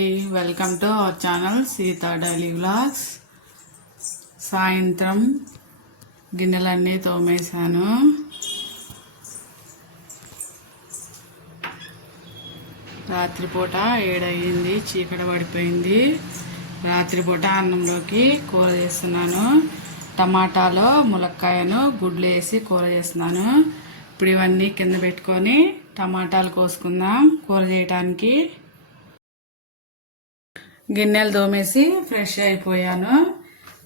అండి. Welcome to our channel Seetha daily vlogs సాయంత్రం గిన్నెలన్నీ తోమేశాను. రాత్రిపూట ఏడయింది చీకట పడిపోయింది. రాత్రిపూట అన్నంలోకి కూర చేస్తున్నాను. టమాటాలో ములక్కాయను గుడ్లు వేసి కూర చేస్తున్నాను. ఇప్పుడు ఇవన్నీ కింద పెట్టుకొని టమాటాలు కోసుకుందాం కూర చేయడానికి గిన్నెలు తోమేసి ఫ్రెష్ అయిపోయాను.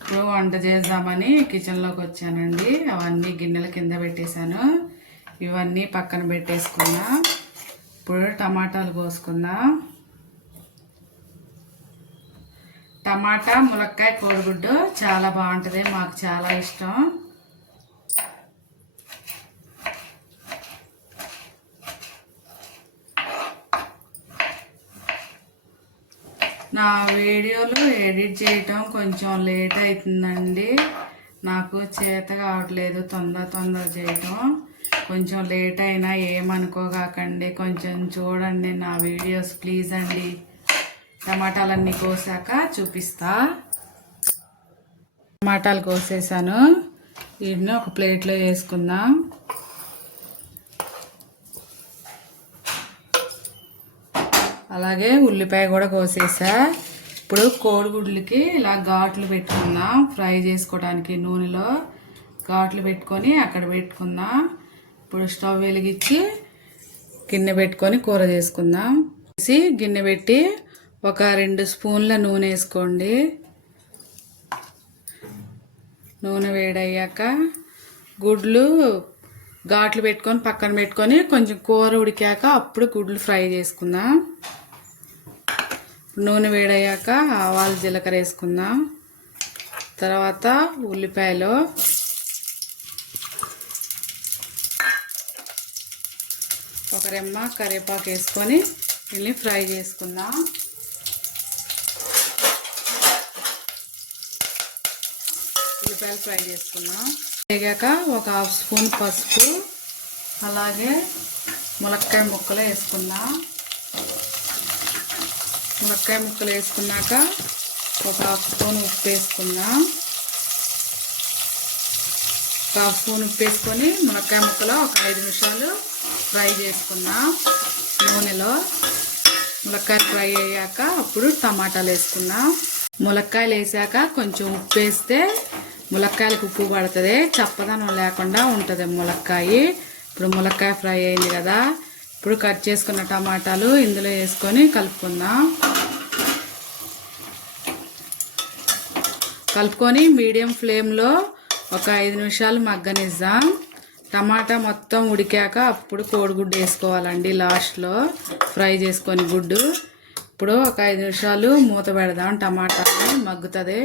ఇప్పుడు వంట చేద్దామని కిచెన్లోకి వచ్చానండి. అవన్నీ గిన్నెల కింద పెట్టేశాను. ఇవన్నీ పక్కన పెట్టేసుకున్నా. ఇప్పుడు టమాటాలు కోసుకుందాం. టమాటా ములక్కాయ కోడిగుడ్డు చాలా బాగుంటుంది. మాకు చాలా ఇష్టం. నా వీడియోలు ఎడిట్ చేయటం కొంచెం లేట్ అవుతుందండి నాకు చేత కావట్లేదు తొందర తొందర చేయటం. కొంచెం లేట్ అయినా ఏమనుకోగాకండి. కొంచెం చూడండి నా వీడియోస్ ప్లీజ్ అండి. టమాటాలన్నీ కోసాక చూపిస్తా. టమాటాలు కోసేసాను. వీటిని ఒక ప్లేట్లో వేసుకుందాం. అలాగే ఉల్లిపాయ కూడా కోసేసా. ఇప్పుడు కోడిగుడ్లకి ఇలా ఘాట్లు పెట్టుకుందాం ఫ్రై చేసుకోవడానికి నూనెలో ఘాట్లు పెట్టుకొని అక్కడ పెట్టుకుందాం ఇప్పుడు స్టవ్ వెలిగించి గిన్నె పెట్టుకొని కూర చేసుకుందాం. వేసి గిన్నె పెట్టి ఒక రెండు స్పూన్ల నూనె వేసుకోండి. నూనె వేడయ్యాక గుడ్లు ఘాట్లు పెట్టుకొని పక్కన పెట్టుకొని కొంచెం కూర ఉడికాక అప్పుడు గుడ్లు ఫ్రై చేసుకుందాం. నూనె వేడయ్యాక ఆవాలు జీలకర్ర వేసుకుందాం. తర్వాత ఉల్లిపాయలు. ఒక రెమ్మ కరివేపాకు వేసుకొని వీళ్ళని ఫ్రై చేసుకుందాం. ఉల్లిపాయలు ఫ్రై చేసుకుందాం. వేగాక ఒక హాఫ్ స్పూన్ పసుపు అలాగే ములక్కాయ ముక్కలు వేసుకుందాం. మునక్కాయ ముక్కలు వేసుకున్నాక ఒక హాఫ్ స్పూన్ ఉప్పు వేసుకుందాం ఒక హాఫ్ స్పూన్ ఉప్పు వేసుకొని మునక్కాయ ముక్కలు ఒక ఐదు నిమిషాలు ఫ్రై చేసుకుందాం నూనెలో ములక్కాయ ఫ్రై అయ్యాక అప్పుడు టమాటాలు వేసుకుందాం ములక్కాయలు వేసాక కొంచెం ఉప్పు వేస్తే ములక్కాయలకు ఉప్పు పడుతుంది. చప్పదనం లేకుండా ఉంటుంది ములక్కాయ ఇప్పుడు ములక్కాయ ఫ్రై అయింది కదా. ఇప్పుడు కట్ చేసుకున్న టమాటాలు ఇందులో వేసుకొని కలుపుకుందాం. కలుపుకొని మీడియం ఫ్లేమ్లో ఒక ఐదు నిమిషాలు మగ్గనిద్దాం. టమాటా మొత్తం ఉడికాక అప్పుడు కోడిగుడ్డు వేసుకోవాలండి లాస్ట్లో ఫ్రై చేసుకొని గుడ్డు. ఇప్పుడు ఒక ఐదు నిమిషాలు మూత పెడదాం టమాటాని మగ్గుతుంది.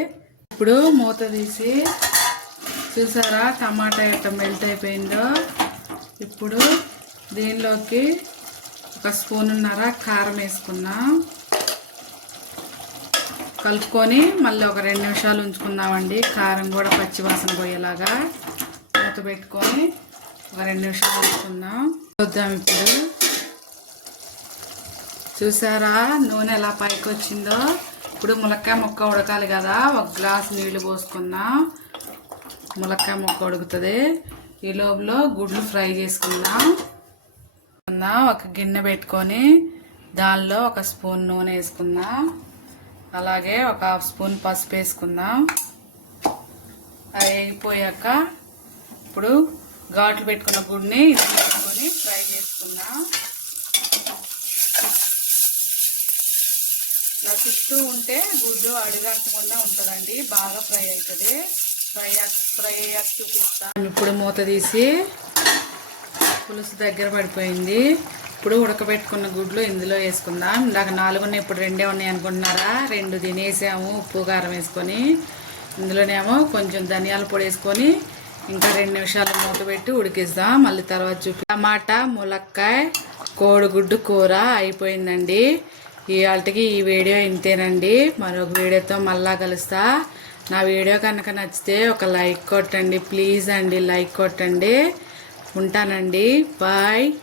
ఇప్పుడు మూత తీసి చూసారా టమాటా ఎట్ట మెల్ట్ అయిపోయిందో? ఇప్పుడు దీనిలోకి ఒక స్పూనున్నర కారం వేసుకున్నాం. కలుపుకొని మళ్ళీ ఒక రెండు నిమిషాలు ఉంచుకుందామండి. కారం కూడా పచ్చివాసన పోయేలాగా మూత పెట్టుకొని ఒక రెండు నిమిషాలు ఉంచుకుందాం. చూద్దాం ఇప్పుడు. చూసారా నూనె ఎలా పైకి వచ్చిందో? ఇప్పుడు ములక్కాయ ముక్క ఉడకాలి కదా. ఒక గ్లాస్ నీళ్ళు పోసుకుందాం ములక్కాయ ముక్క ఉడుకుతుంది. ఈ లోపల గుడ్లు ఫ్రై చేసుకుందాం. ఒక గిన్నె పెట్టుకొని దానిలో ఒక స్పూన్ నూనె వేసుకుందాం అలాగే ఒక హాఫ్ స్పూన్ పసుపు వేసుకుందాం అది వేగిపోయాక ఇప్పుడు ఘాట్లు పెట్టుకున్న గుడ్ని వేసుకొని ఫ్రై చేసుకుందాం ఇలా చుట్టూ ఉంటే గుడ్డు అడిగంటకుండా ఉంటుందండి బాగా ఫ్రై అవుతుంది. ఫ్రై ఫ్రై అయ్యాక చూపిస్తాను ఇప్పుడు మూత తీసి పులుసు దగ్గర పడిపోయింది. ఇప్పుడు ఉడకబెట్టుకున్న గుడ్లు ఇందులో వేసుకుందాం. ఇందాక నాలుగు ఉన్నాయి ఇప్పుడు రెండే ఉన్నాయి అనుకుంటున్నారా? రెండు తినేసాము ఉప్పు కారం వేసుకొని. ఇందులోనేమో కొంచెం ధనియాల పొడి వేసుకొని ఇంకా రెండు నిమిషాలు మూత పెట్టి ఉడికిస్తాం. మళ్ళీ తర్వాత చూపి టమాటా ములక్కాయ కోడిగుడ్డు కూర అయిపోయిందండి. ఇవాళకి ఈ వీడియో ఇంతేనండి. మరొక వీడియోతో మళ్ళా కలుస్తా. నా వీడియో కనుక నచ్చితే ఒక లైక్ కొట్టండి. ప్లీజ్ అండి లైక్ కొట్టండి. ఉంటానండి. బాయ్.